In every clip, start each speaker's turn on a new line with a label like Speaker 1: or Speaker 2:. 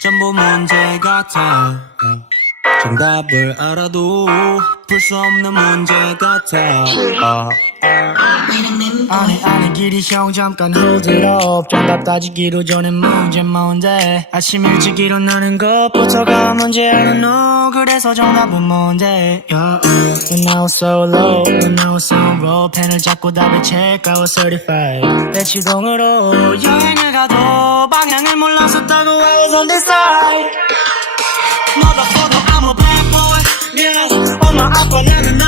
Speaker 1: 전부 문제 같아 정답을 알아도 풀 수 없는 문제 같아 아,
Speaker 2: 아니 아니 길이 형 잠깐 up 정답 따지기로 전에 문제 뭔데? 아침 일찍 일어나는 것부터가 문제 I don't know 그래서 정답은 뭔데? Yeah, uh, I was so low. I was on roll 펜을 잡고 답을 check was certified. 내 시동으로 여행을 가도 I'll go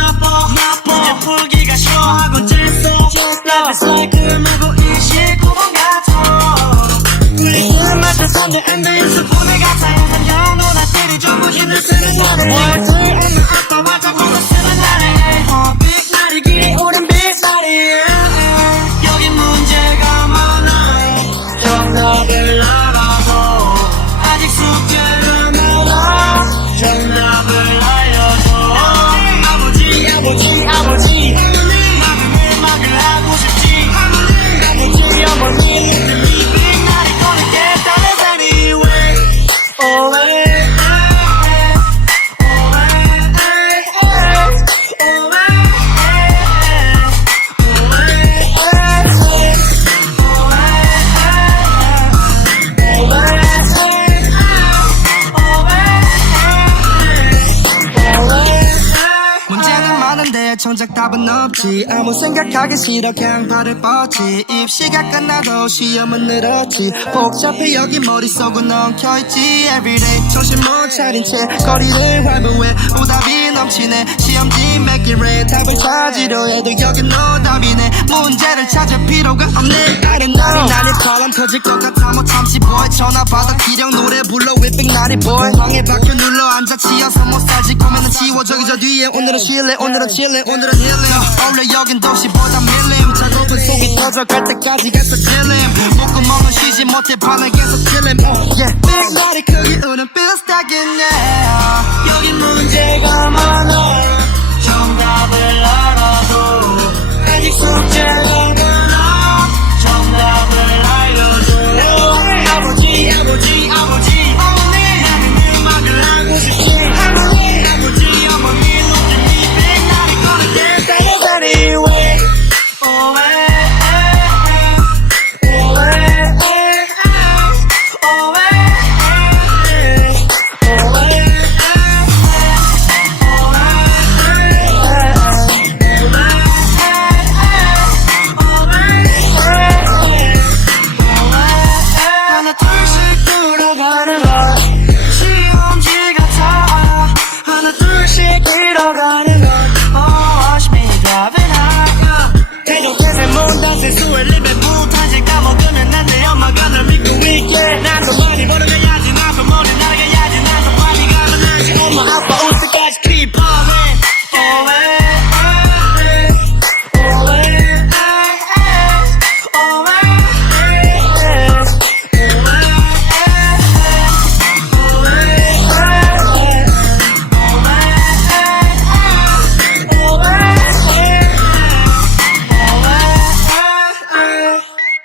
Speaker 2: 답은 없지. 아무 생각하기 싫어 그냥 발을 뻗지. 입시가 끝나도 시험은 늘었지. 복잡해 여기 머릿속은 엉켜있지. Everyday 정신 못 차린 채 거리를 활보해. 오답이 넘치네. 시험지 몇 개래 답을 찾으려 해도 여긴 노답이네 문제를 찾을 필요가 없네. I don't know. 날이 바람 터질 것 같아 못 참지 boy 전화 받아 기령 노래 불러 whipping 날이 boy 방에 박혀 눌러 앉아 치여서 못 살지. 고민은 지워 저기 저 뒤에 오늘은 쉴래 오늘은 칠래 오늘은 힐링. 원래 여긴 도시보다 밀림. 작업은 속이 터져갈 때까지 계속 찔림 목구멍은 쉬지 못해 반을 계속 찔림 oh, yeah. big 날이 크기 우는 해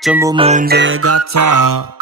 Speaker 1: 전부 문제 같아